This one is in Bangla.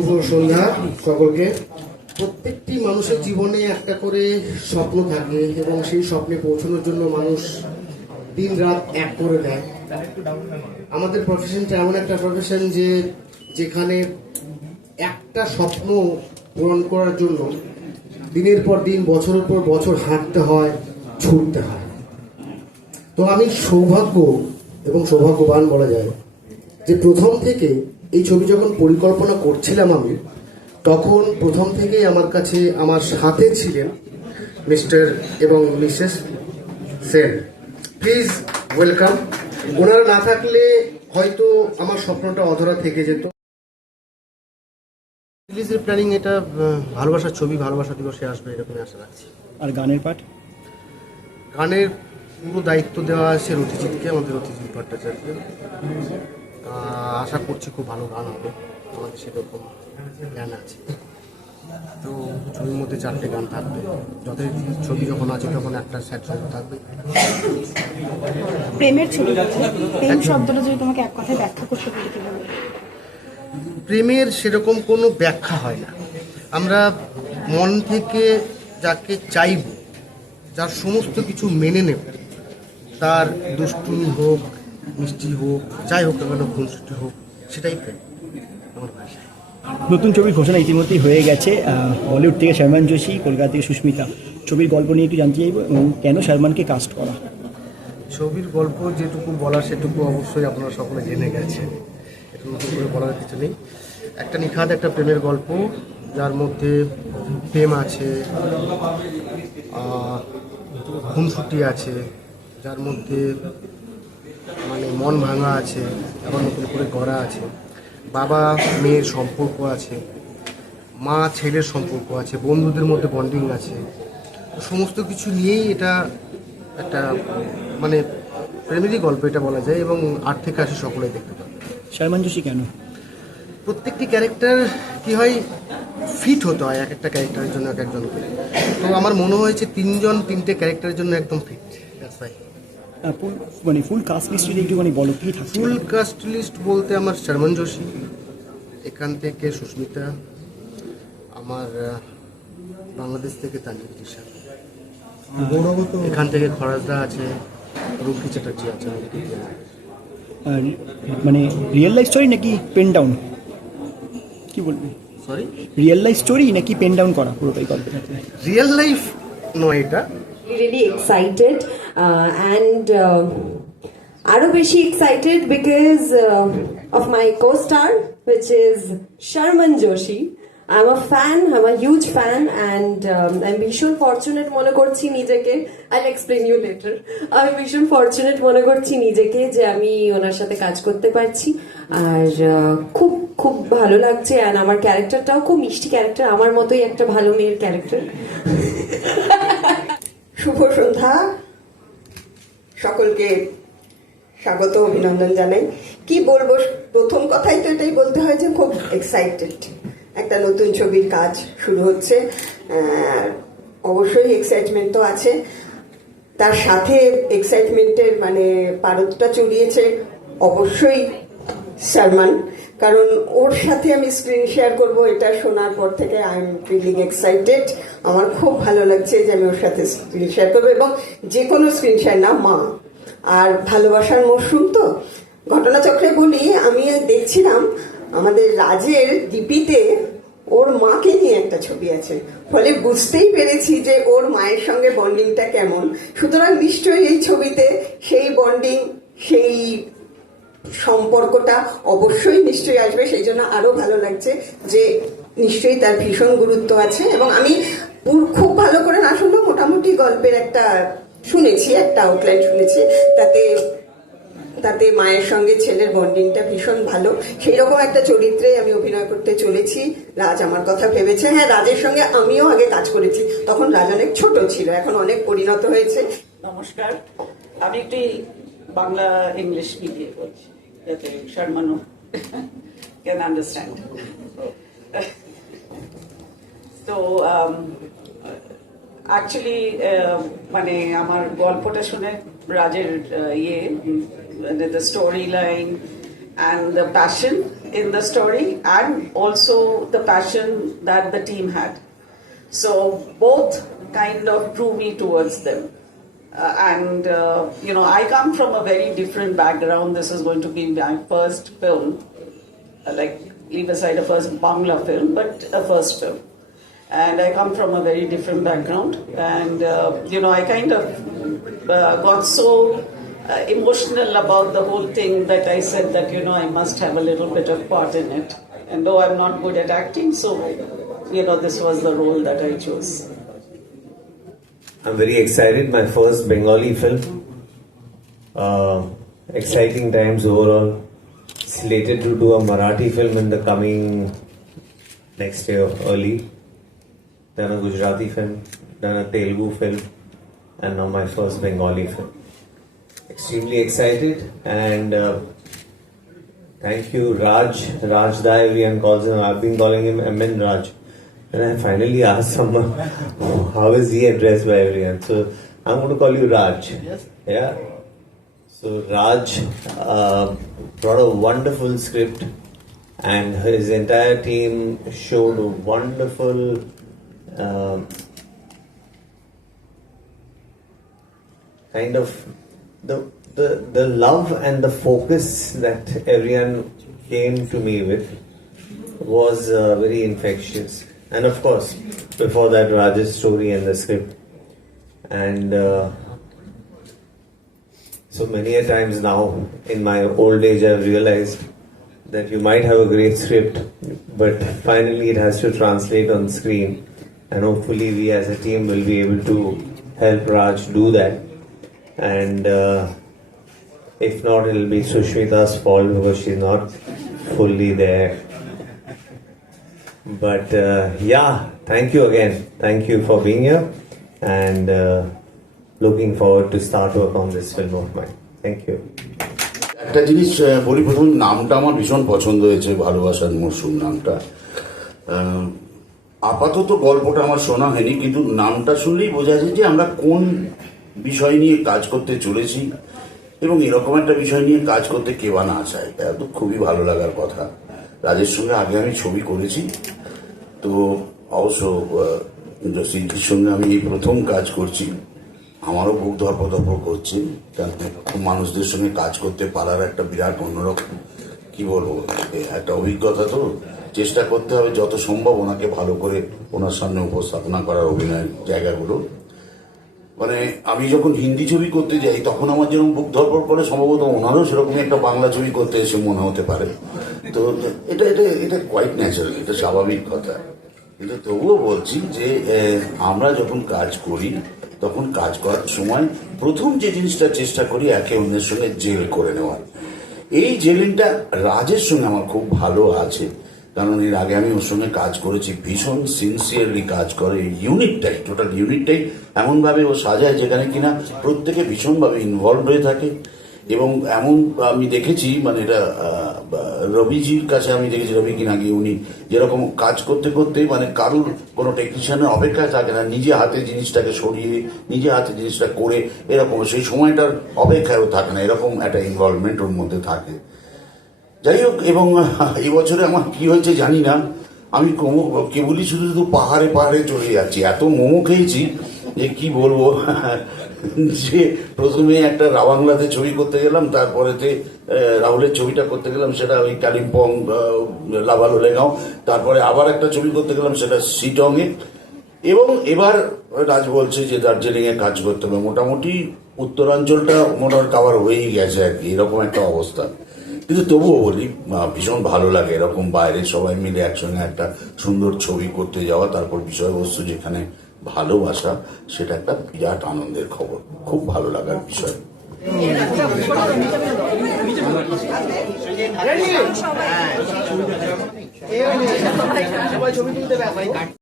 শুভ সন্ধ্যা সকলকে। প্রত্যেকটি মানুষের জীবনে একটা করে স্বপ্ন থাকে এবং সেই স্বপ্নে পৌঁছানোর জন্য মানুষ দিন রাত এক করে দেয়। আমাদের প্রফেশনটা এমন একটা প্রফেশন যে যেখানে একটা স্বপ্ন পূরণ করার জন্য দিনের পর দিন, বছরের পর বছর হাঁটতে হয়, ছুটতে হয়। তো আমি সৌভাগ্য এবং সৌভাগ্যবান বলা যায় যে প্রথম থেকে এই ছবি যখন পরিকল্পনা করছিলাম আমি তখন প্রথম থেকেই আমার কাছে আমার সাথে ছিলেন মিস্টার এবং মিসেস সেন। Please welcome. ওনারা না থাকলে হয়তো আমার স্বপ্নটা অধরা থেকে যেত। রিলিজের প্ল্যানিং এটা ভালোবাসার ছবি ভালোবাসা দিবসে আসবে এরকমই আশা রাখছি। আর গানের পাঠ গানের পুরো দায়িত্ব দেওয়া আছে রতিজিৎকে আমাদের রতিজিৎ ভট্টাচার্যকে আহ, আশা করছি খুব ভালো গান হবে। আমাদের সেরকম জ্ঞান আছে। তো ছবির মধ্যে চারটে গান থাকবে। যথারীতি ছবি যখন আছে তখন একটা স্যাড সং থাকবে। প্রেমের ছবি প্রেম শব্দটা যদি তোমাকে এক কথায় ব্যাখ্যা করতে পারি কি বলবে প্রেমের সেরকম কোনো ব্যাখ্যা হয় না। আমরা মন থেকে যাকে চাইব যার সমস্ত কিছু মেনে নেব তার দুষ্টুমি হোক মিষ্টি হোক যাই হোক না কেন খুনসুটি হোক সেটাই প্রেম। আমার ভাষায় নতুন ছবির ঘোষণা ইতিমধ্যেই হয়ে গেছে। বলিউড থেকে শর্মান যোশী কলকাতা থেকে সুস্মিতা। ছবির গল্প নিয়ে একটু জানতে চাইব এবং কেন শর্মানকে কাস্ট করা? ছবির গল্প যেটুকু বলার সেটুকু অবশ্যই আপনারা সকলে জেনে গেছেন। একটু নতুন করে বলার কিছু নেই। একটা নিখাদ একটা প্রেমের গল্প যার মধ্যে প্রেম আছে খুনসুটি আছে যার মধ্যে মানে ভাঙা আছে আবার নতুন করে গড়া আছে। বাবা মেয়ের সম্পর্ক আছে মা ছেলের সম্পর্ক আছে বন্ধুদের মধ্যে বন্ডিং আছে। সমস্ত কিছু নিয়েই এটা একটা মানে প্রেমেরই গল্প এটা বলা যায় এবং আট থেকে আসে সকলেই দেখতে পাবে। যোশী কেন? প্রত্যেকটি ক্যারেক্টার কি হয় ফিট হতে হয় এক একটা ক্যারেক্টারের জন্য এক একজনকে। তো আমার মনে হয়েছে তিনজন তিনটে ক্যারেক্টারের জন্য একদম ফিট আহ, ফুল মানে ফুল কাস্ট লিস্ট যদি একটুখানি বলো কি থাকছে? ফুল কাস্ট লিস্ট বলতে আমার শর্মন যোশী এখান থেকে সুস্মিতা আমার বাংলাদেশ থেকে তানজিদ কিষান এখান থেকে খরাজদা আছে রুকি চ্যাটার্জি আছে মানে রিয়েল লাইফ স্টোরি নাকি পেন ডাউন কি বলবি? সরি রিয়েল লাইফ স্টোরি নাকি পেন ডাউন করা পুরোটাই গল্পটাতে রিয়েল লাইফ নয় এটা really excited uh, and uh, আরও বেশি excited because uh, of my co-star which is Sharman Joshi. I'm a fan, I'm a huge fan and um, I'm ভীষণ ফর্চুনেট মনে করছি নিজেকে I'll explain you later. আমি ভীষণ ফর্চুনেট মনে করছি নিজেকে যে আমি ওনার সাথে কাজ করতে পারছি আর খুব খুব ভালো লাগছে আর আমার ক্যারেক্টারটাও খুব মিষ্টি ক্যারেক্টার আমার মতোই একটা ভালো মেয়ের ক্যারেক্টার শুভ সন্ধ্যা সকলকে স্বাগত, অভিনন্দন জানাই। কি বলব, প্রথম কথাই তো এটাই বলতে হয় যে খুব এক্সাইটেড একটা নতুন ছবির কাজ শুরু হচ্ছে। অবশ্যই এক্সাইটমেন্ট তো আছে। তার সাথে এক্সাইটমেন্টের মানে পারদটা চড়িয়েছে। অবশ্যই সালমান, কারণ ওর সাথে আমি স্ক্রিন শেয়ার করব, এটা শোনার পর থেকে আই এম ফিলিং এক্সাইটেড আমার খুব ভালো লাগছে যে আমি ওর সাথে স্ক্রিন শেয়ার করব, এবং যে কোনো স্ক্রিন শেয়ার না, মা। আর ভালোবাসার মরশুম তো। ঘটনাচক্রে বলি, আমি দেখছিলাম আমাদের রাজের ডিপিতে ওর মাকে নিয়ে একটা ছবি আছে। ফলে বুঝতেই পেরেছি যে ওর মায়ের সঙ্গে বন্ডিংটা কেমন। সুতরাং নিশ্চয়ই এই ছবিতে সেই বন্ডিং সেই সম্পর্কটা অবশ্যই নিশ্চয়ই আসবে, সেই জন্য আরও ভালো লাগছে যে নিশ্চয়ই তার ভীষণ গুরুত্ব আছে এবং আমি খুব ভালো করে না শুনলেও মোটামুটি গল্পের একটা শুনেছি, একটা আউটলাইন শুনেছি। তাতে তাতে মায়ের সঙ্গে ছেলের বন্ডিংটা ভীষণ ভালো। সেই রকম একটা চরিত্রে আমি অভিনয় করতে চলেছি। রাজ আমার কথা ভেবেছে হ্যাঁ রাজের সঙ্গে আমিও আগে কাজ করেছি। তখন রাজ অনেক ছোট ছিল, এখন অনেক পরিণত হয়েছে। নমস্কার। আমি একটি বাংলা ইংলিশ মিলিয়ে বলছি যাতে শর্মানো ক্যান আন্ডারস্ট্যান্ড তো অ্যাকচুয়ালি মানে আমার গল্পটা শুনে রাজের আহ, ইয়ে the story line and the passion in the story, and also the passion that the team had. So both kind of drew me towards them. Uh, and uh, you know, I come from a very different background. This is going to be my first film, uh, like leave aside a first Bangla film, but a first film. And I come from a very different background, and uh, you know, I kind of uh, got so uh, emotional about the whole thing that I said that you know I must have a little bit of part in it. And though I'm not good at acting, so you know, this was the role that I chose. I'm very excited. My first Bengali film. Uh, exciting times overall. Slated to do a Marathi film in the coming next year early. Then a Gujarati film. Then a Telugu film. And now my first Bengali film. Extremely excited and uh, thank you Raj. Raj Da everyone calls him. I've been calling him MN Raj. And I finally asked someone, how is he addressed by everyone? So I'm going to call you Raj. Yes. Yeah. So Raj uh, brought a wonderful script, and his entire team showed a wonderful. um kind of the, the the love and the focus that everyone came to me with was uh, very infectious. And of course, before that, Raj's story and the script. And uh, so many a times now, in my old age, I've realized that you might have a great script, but finally it has to translate on screen. And hopefully, we as a team will be able to help Raj do that. And uh, if not, it'll be Sushmita's fault because she's not fully there. But uh, yeah, thank you again. Thank you for being here and uh, looking forward to start work on this film of mine. Thank you. একটা জিনিস বলি প্রথম নামটা আমার ভীষণ পছন্দ হয়েছে ভালোবাসার মরশুম নামটা আপাতত গল্পটা আমার শোনা হয়নি কিন্তু নামটা শুনলেই বোঝা যায় যে আমরা কোন বিষয় নিয়ে কাজ করতে চলেছি এবং এরকম একটা বিষয় নিয়ে কাজ করতে কে বা না চায় এটা তো খুবই ভালো লাগার কথা রাজের সঙ্গে আগে আমি ছবি করেছি তো অবশ্য শিল্পীর সঙ্গে আমি এই প্রথম কাজ করছি। আমারও বুক ধরপধর করছে। মানুষদের সঙ্গে কাজ করতে পারার একটা বিরাট অন্যরকম কি বলব? একটা অভিজ্ঞতা তো। চেষ্টা করতে হবে যত সম্ভব ওনাকে ভালো করে ওনার সামনে উপস্থাপনা করার অভিনয় জায়গাগুলো। মানে আমি যখন হিন্দি ছবি করতে যাই, তখন আমার যেরকম বুক ধরপড় করে, সম্ভবত ওনারও সেরকমই একটা বাংলা ছবি করতে এসে মনে হতে পারে। তো এটা এটা এটা কোয়াইট ন্যাচারাল এটা স্বাভাবিক কথা। কিন্তু তবুও বলছি যে আমরা যখন কাজ করি, তখন কাজ করার সময় প্রথম যে জিনিসটা চেষ্টা করি, একে অন্যের সঙ্গে জেল করে নেওয়ার এই জেলিংটা রাজের সঙ্গে আমার খুব ভালো আছে, কারণ এর আগে আমি ওর সঙ্গে কাজ করেছি, ভীষণ সিনসিয়ারলি কাজ করে ইউনিটটাই টোটাল ইউনিটটাই এমনভাবে ও সাজায় যেখানে কিনা, প্রত্যেকে ভীষণভাবে ইনভলভ হয়ে থাকে। এবং এমন আমি দেখেছি মানে এটা রবিজির কাছে আমি দেখেছি, রবি কিনাকি উনি যেরকম কাজ করতে করতে মানে কারুর কোনো টেকনিশিয়ানের অপেক্ষায় থাকে না, নিজে হাতে জিনিসটাকে সরিয়ে, নিজে হাতে জিনিসটা করে, এরকম, সেই সময়টার অপেক্ষায়ও থাকে না, এরকম একটা ইনভলভমেন্ট ওর মধ্যে থাকে। যাই হোক, এবং এবছরে আমার কি হয়েছে জানি না, আমি কোমো- কেবলই শুধু শুধু পাহাড়ে পাহাড়ে চলে যাচ্ছি, এত মোমো খেয়েছি যে কি বলব যে প্রথমে একটা রাবাংলাতে ছবি করতে গেলাম, তারপরেতে রাহুলের ছবিটা করতে গেলাম, সেটা ওই কালিম্পং লাভালো লেগাঁও। তারপরে আবার একটা ছবি করতে গেলাম, সেটা শিটংয়ে। এবং এবার রাজ বলছে যে দার্জিলিং এ কাজ করতে হবে। মোটামুটি উত্তরাঞ্চলটা মোটামুটি কাভার হয়েই গেছে আর কি, এরকম একটা অবস্থা। কিন্তু তবুও বলি ভীষণ ভালো লাগে এরকম বাইরে সবাই মিলে একসঙ্গে একটা সুন্দর ছবি করতে যাওয়া, তারপর বিষয়বস্তু যেখানে ভালোবাসা সেটা একটা বিরাট আনন্দের খবর। খুব ভালো লাগার বিষয়।